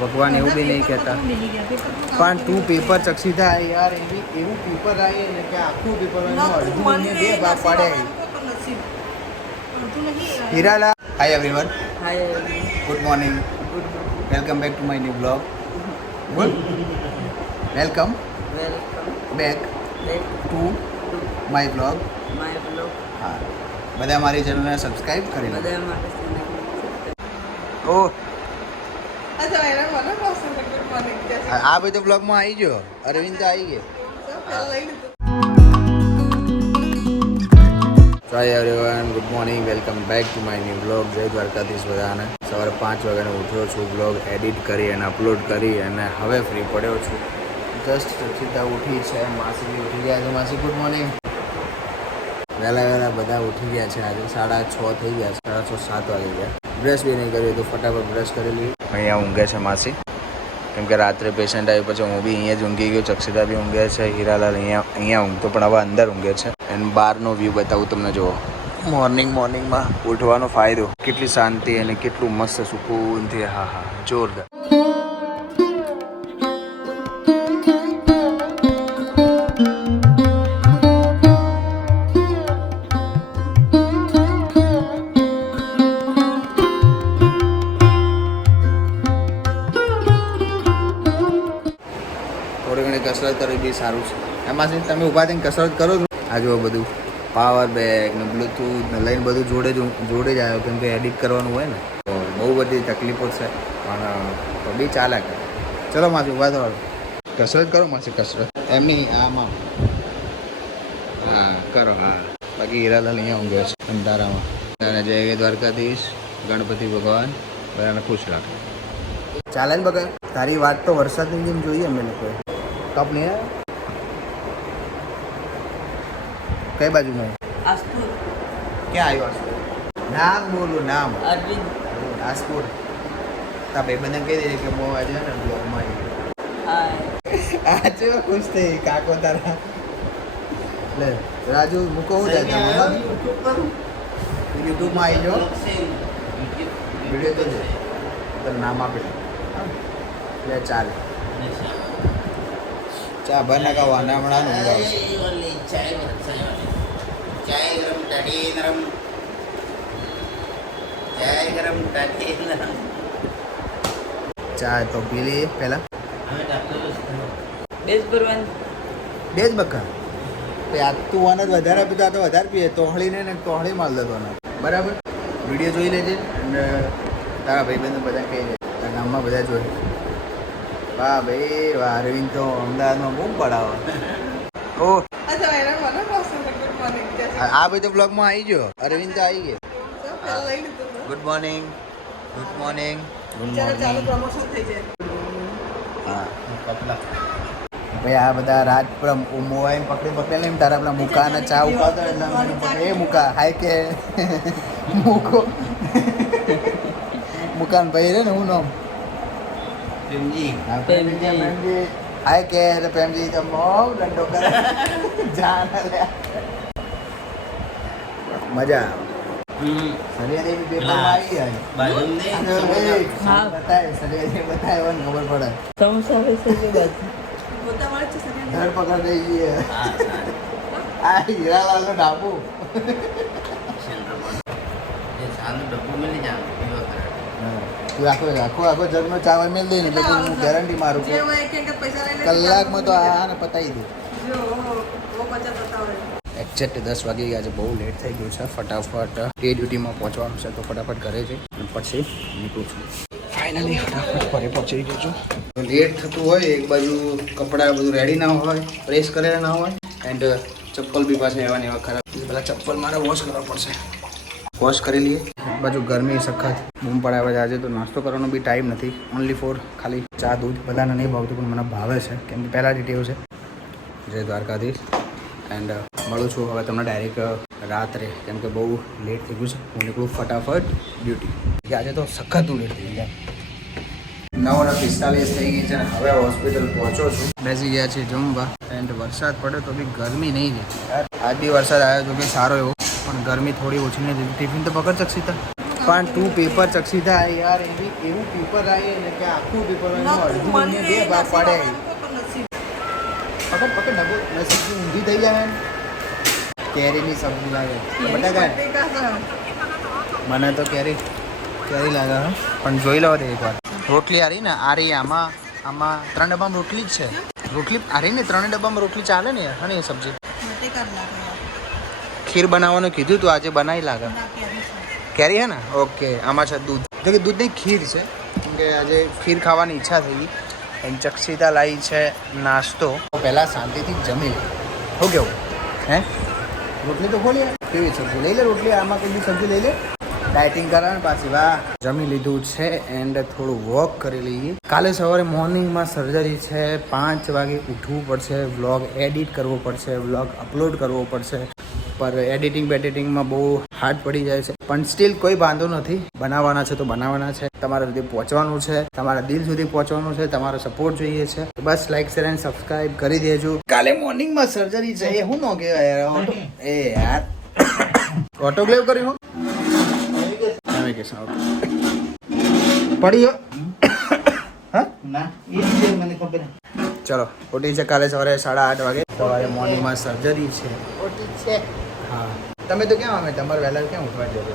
ભગવાન એવું બી નહીં કહેતા, પણ તું પેપર ચક્ષીતા યાર એવું પેપર આવી ને કે આખું પેપર અડધું ને 2 ભાગ પાડે. હીરાલા, hi everyone, good morning, welcome back to my new blog. Good welcome back to my blog. હા, બધા મારી ચેનલને સબસ્ક્રાઈબ કરી લો. ઓ આ બધો બ્લોગમાં આવી ગયો, અરવિંદ તો આવી ગયો. Hi everyone, good morning, welcome back to my new blog. જય દ્વારકાધીશ બધાને. સવારે 5 વાગ્યાનો ઉઠ્યો છું, બ્લોગ એડિટ કરી અને અપલોડ કરી અને હવે ફ્રી પડ્યો છું. જસ્ટ સીધા ઉઠી છે, માસી બી ઉઠી ગયા છે. માસી ગુડ મોર્નિંગ. વહેલા બધા ઉઠી ગયા છે. આજે 6:30 થઈ ગયા, 6:30 7 વાગી ગયા. બ્રશ બી નહીં કર્યું તો ફટાફટ બ્રશ કરી લઈએ. અહીંયા ઊંઘે છે માસી, કેમ કે રાત્રે પેશન્ટ આવી પછી હું બી અહીંયા જ ઊંઘી ગયો. ચક્ષિતા બી ઊંઘે છે. હીરાલાલ અહીંયા ઊંઘતો પણ હવે અંદર ઊંઘે છે. એન્ડ બહારનો વ્યૂ બતાવું તમને. જુઓ મોર્નિંગમાં ઉઠવાનો ફાયદો, કેટલી શાંતિ અને કેટલું મસ્ત સુકૂનથી. હા હા, જોરદાર. થોડી ઘણી કસરત કરવી બી સારું છે. એમાંથી તમે ઊભા થઈને કસરત કરો છો. આ જુઓ બધું પાવર બેગ ને બ્લૂટૂથ ને લઈને બધું જોડે જ આવ્યો, કેમ કે એડિટ કરવાનું હોય ને તો બહુ બધી તકલીફો છે, પણ તો બી ચાલે કરે. ચલો માસી ઊભા થો, કસરત કરો માસી. કસરત એમની આમાં હા કરો. હા, બાકી હીરાલાલ અહીંયા ઊંઘે છે અંધારામાં. અને જય દ્વારકાધીશ, ગણપતિ ભગવાન બધાને ખુશ રાખે. ચાલે ને બગા, તારી વાત તો વરસાદની જેમ જોઈએ અમે લોકોએ. કપ નહીં આવે કઈ બાજુ માં? ક્યાં આવ્યો આસપુર? નામ બોલું, નામ આસપુર. તા ભાઈ બંને કહી દે કે હું આજે ને બ્લોગમાં આવી. આજે ખુશ થઈ કાકો તારા. લે રાજુ મૂકો હું જાય યુટ્યુબમાં આવી જાઓ, વિડીયો તો છે તારું નામ આપે એટલે ચાલે. ચા ભર નાખા હમણાં ચા તો પી લઈએ પહેલા. બેજ બકા આ તું આને વધારે પીતા તો વધારે પીએ. તોહળીને ને તોહળી માલ દેતો ને. બરાબર, વિડીયો જોઈ લેજે અને તારા ભાઈ બંધ બધા કહી દે, તારા ગામમાં બધા જોઈ. વાહ ભાઈ વાહ, અરવિંદ તો અમદાવાદમાં બહુ પડાવો. ઓ આ બધો બ્લોગમાં આવી ગયો. અરવિંદ તો આવી ગયો. Good morning, good morning, good morning. હા ભાઈ આ બધા રાત પર મોબાઈલ પકડી લઈને તારા પેલા મુકાને ચા ઉકાળતો એટલે એ મુકા હાય કે મૂકો મુકાન ભાઈ રે ને હું નામ હાય કે પ્રેમજી તો બહુ દંડો કરે. જાન મજા સરિયાની પેપરમાં આવી જાય. બતાય સરિયાની બતાય ખબર પડે. ધરપકડ થઈ ગઈ. આ હીરાલાલનો ડાબુ આખો જગનો ચાવલ મેળ દઈ ને પછી હું ગેરંટી મારું કલાકમાં તો આને પતાવી દઉં. એક્ઝેક્ટ 10 વાગી ગયા છે. બહુ લેટ થઈ ગયું છે. ફટાફટ એ ડ્યુટીમાં પહોંચવાનું છે તો ફટાફટ ઘરે જઈ અને પછી નીકળું છું. ફાઇનલી ફટાફટ ઘરે પહોંચી ગયો છું. લેટ થતું હોય, એક બાજુ કપડાં બધું રેડી ના હોય, પ્રેસ કરેલા ના હોય, એન્ડ ચપ્પલ બી પાછા એવા ખરાબ. પેલા ચપ્પલ મારે વોશ કરવા પડશે. વોશ કરી લઈએ. એક બાજુ ગરમી સખત બૂમ પડાવે છે. આજે તો નાસ્તો કરવાનો બી ટાઈમ નથી. ઓનલી ફોર ખાલી ચા દૂધ. બધાને નહીં ભાવતું પણ મને ભાવે છે, કેમ કે પહેલાંથી ટેવ છે. જય દ્વારકાધીશ. એન્ડ મળું છું હવે તમને ડાયરેક્ટ રાત્રે, કેમ કે બહુ લેટ થઈ ગયું છે. હું નીકળું ફટાફટ ડ્યુટી. આજે તો સખત લેટ થઈ ગયા. 9:45 થઈ ગઈ છે અને હવે હોસ્પિટલ પહોંચો છું. બેસી ગયા છે જમવા. એન્ડ વરસાદ પડે તો બી ગરમી નહીં રહી. આજ બી વરસાદ આવ્યો તો બી સારો એવો, પણ ગરમી થોડી ઓછી નહીં. ટિફિન તો પકડ શકશી તા પણ તું પેપર ચક્ષીતા યાર એવું પેપર આવે ને કે આખું પેપર અડધું ને 2 ભાગ પાડે. પકડ પકડ ડબો નસીબની ઊંધી થઈ જાય ને. કેરીની સબ્જી લાગે બટાકા. મને તો કેરી લાગે હા, પણ જોઈ લો દે એકવાર. રોટલી આ રહી ને આ રહી, આમાં 3 ડબ્બામાં રોટલી જ છે. રોટલી આ રહી ને 3 ડબ્બામાં રોટલી ચાલે ને યાર. હા ને એ સબ્જી ખીર બનાવવાનું કીધું તું આજે બનાવી લાગે. કેરી હે ને ઓકે. આમાં છે દૂધ, જો કે દૂધ નહીં ખીર છે, કેમ કે આજે ખીર ખાવાની ઈચ્છા થઈ. એની ચક્ષિતા લાવી છે નાસ્તો. પહેલાં શાંતિથી જમી લે. શું કેવું હે? રોટલી તો ખોલી કેવી સબ્જી લઈ લે. રોટલી આમાં કોઈ બી સબ્જી લઈ લે. ડાયટિંગ કરવાનું પાછી. વાહ, જમી લીધું છે એન્ડ થોડું વોક કરી લઈએ. કાલે સવારે મોર્નિંગમાં સર્જરી છે. 5 વાગે ઉઠવું પડશે. વ્લોગ એડિટ કરવો પડશે, વ્લોગ અપલોડ કરવો પડશે. પર એડિટિંગમાં બહુ હાર્ડ પડી જાય છે, પણ સ્ટીલ કોઈ વાંધો નથી. બનાવવાના છે તો બનાવવાના છે. તમારા સુધી પહોંચવાનું છે, તમારા દિલ સુધી પહોંચવાનું છે. તમારો સપોર્ટ જોઈએ છે. બસ લાઈક શેર એન્ડ સબસ્ક્રાઇબ કરી દેજો. કાલે મોર્નિંગમાં સર્જરી છે. એ હું નો કહેવાય યાર. એ યાર ઓટોક્લેવ કર્યું પડી ગયો. હા ના એ મને ખબર. ચલો ઓટી છે કાલે સવારે 8:30 વાગે. સવારે મોર્નિંગમાં સર્જરી છે. ઓટી છે હા. તમે તો કેમ અમે તમારે વહેલા કેમ ઉઠવા જજો?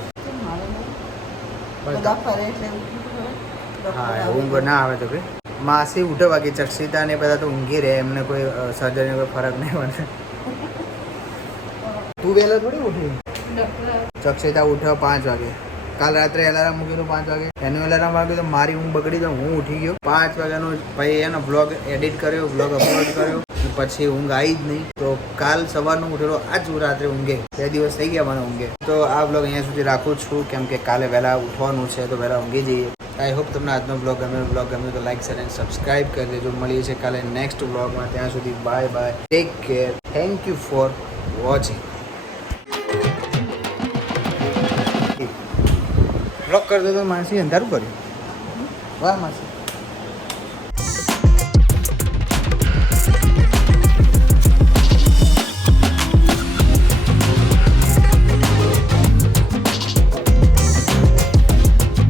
હા ઊંઘ ના આવે તો ભાઈ. માસી ઉઠે બાકી ચક્ષિતા ને બધા તો ઊંઘી રહે. એમને કોઈ સર્જરીનો કોઈ ફરક નહીં પડે. તું વહેલા થોડી ઉઠી? ચક્ષિતા ઉઠ્યો 5 વાગે. કાલ રાત્રે એલાર્મ મૂકીને 5 વાગે. એનું એલાર્મ વાગ્યું તો મારી ઊંઘ બગડી તો હું ઉઠી ગયો 5 વાગ્યાનો. પછી એનો બ્લોગ એડિટ કર્યો, બ્લોગ અપલોડ કર્યો, પછી ઊંઘ આવી જ નહીં. તો કાલ સવારનો ઉઠેલો, આજ રાત્રે ઊંઘે. 2 દિવસ થઈ ગયા મને ઊંઘે. તો આ બ્લોગ અહીંયા સુધી રાખું છું, કેમ કે કાલે વહેલા ઉઠવાનું છે તો વહેલા ઊંઘી જઈએ. આઈ હોપ તમને આજનો બ્લોગ ગમ્યો તો લાઈક શેર એન્ડ સબસ્ક્રાઇબ કરી દેજો. મળીએ છીએ કાલે નેક્સ્ટ બ્લોગમાં. ત્યાં સુધી bye bye, take care, thank you for watching. Block કરી દો તો માસી અંધારું કર્યું. વાહ માસી.